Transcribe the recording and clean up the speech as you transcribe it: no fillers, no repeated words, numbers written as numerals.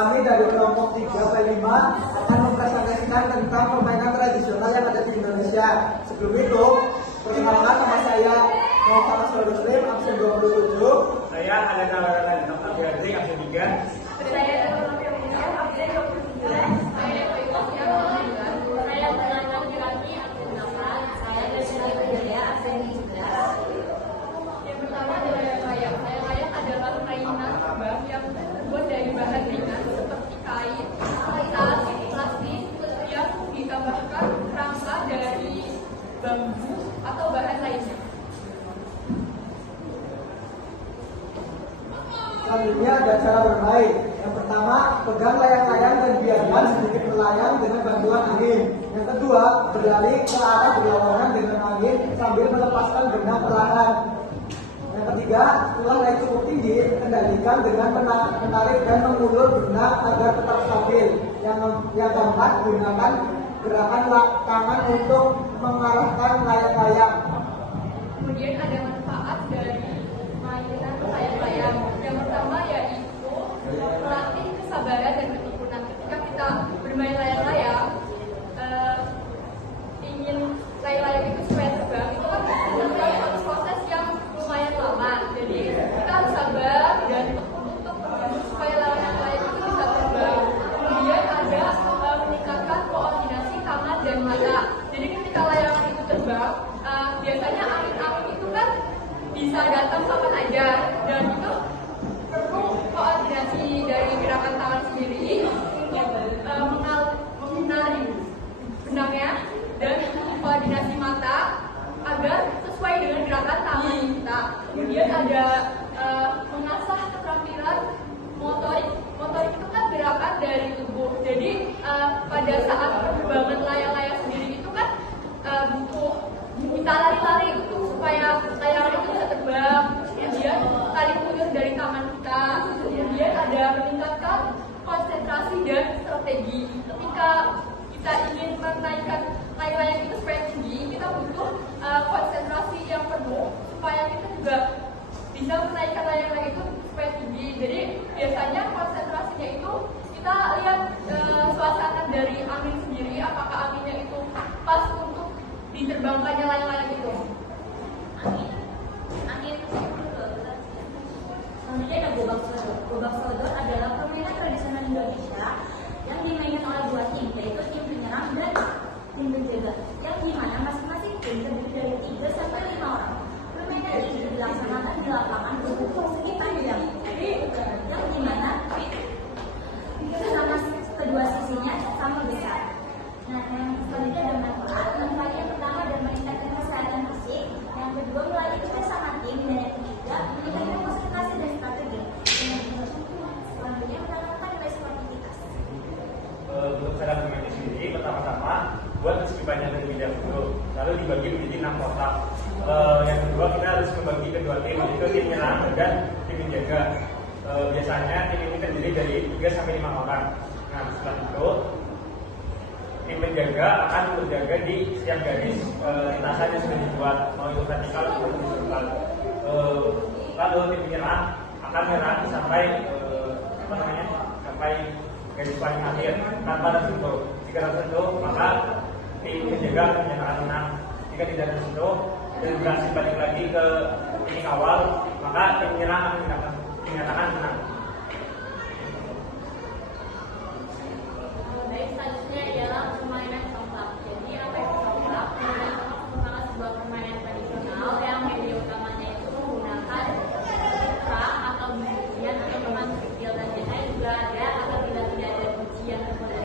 kami dari kelompok 3P5 akan mempresentasikan tentang permainan tradisional yang ada di Indonesia. Sebelum itu, perkenalkan nama saya Muhammad Muslim, absen 27. Saya ada Nawara Dr. Abdi, absen 3. Saya absen 23. Saya Menangan Kirani, absen 8. Saya Desina Wijaya, absen 13. Yang pertama adalah layang. Layang adalah mainan terbang yang terbuat dari bahan ringan seperti kain, kertas, plastik yang ditambahkan rangka dari bambu atau bahan lainnya. Selanjutnya ada cara bermain. Yang pertama, pegang layang-layang dan biarkan sedikit melayang dengan bantuan angin. Yang kedua, berlari ke arah berlawanan dengan angin sambil melepaskan benang perlahan. Yang ketiga, setelah naik cukup tinggi, kendalikan dengan menarik dan mengulur benang agar tetap stabil. Yang keempat, gunakan gerakan tangan untuk mengarahkan layang-layang. Kemudian ada manfaat dari mainan layang-layang. Yang pertama yaitu melatih kesabaran dan ketekunan. Ketika kita bermain layang-layang, ingin layang-layang itu supaya terbang, itu kan memerlukan suatu proses yang lumayan lama. Jadi kita harus sabar dan tekun untuk supaya layang-layang itu bisa terbang. Kemudian ada meningkatkan koordinasi tangan dan mata. Jadi ketika layangan itu terbang, biasanya angin-angin itu kan bisa datang kapan aja, dan itu perlu koordinasi dari gerakan tangan sendiri, menarik benangnya, dan koordinasi mata agar sesuai dengan gerakan tangan kita. Kemudian ada mengasah keterampilan motorik. Motorik itu kan gerakan dari tubuh. Jadi pada saat penerbangan layang-layang sendiri itu kan butuh kita lari-lari gitu supaya layangan itu bisa terbang. Kemudian tarik ulur dari tangan kita. Kemudian ada meningkatkan konsentrasi dan strategi. Ketika kita ingin menaikkan layang-layang itu supaya tinggi, kita butuh konsentrasi yang penuh supaya kita juga bisa menaikkan layang-layang itu supaya tinggi. Jadi biasanya konsentrasinya itu kita lihat suasana dari angin sendiri, apakah anginnya itu pas untuk diterbangkannya layang-layang itu. Angin. Selanjutnya ada gobak sodor. Gobak sodor adalah permainan tradisional Indonesia yang dimainkan oleh dua tim, yaitu tim penyerang dan tim penjaga, yang dimana masing-masing tim terdiri dari 3 sampai 5 orang. Permainan ini dilaksanakan di lapangan berbentuk segi panjang, yang dimana sama kedua sisinya sama besar. Nah, yang selanjutnya ada manfaat. Manfaat yang pertama adalah meningkatkan kesehatan fisik, yang kedua melatih kerjasama tim, dan yang ketiga meningkatkan konsentrasi dan strategi. Selanjutnya menanamkan nilai sportivitas. Untuk cara bermainnya sendiri, pertama-tama buat kesekipannya terlebih dahulu, lalu dibagi menjadi 6 kotak. Yang kedua, kita harus membagi kedua tim, yaitu tim penyerang dan tim penjaga. Biasanya tim ini terdiri dari 3 sampai 5 orang. Nah, setelah itu tim penjaga akan menjaga di setiap garis lintasan yang sudah dibuat, mau itu vertikal atau horizontal. Lalu tim penyerang akan menyerang sampai sampai garis paling akhir tanpa tersentuh. Jika tersentuh, maka tim penjaga akan menyatakan menang. Jika tidak tersentuh dan berhasil balik lagi ke titik awal, maka tim penyerang akan dinyatakan menang.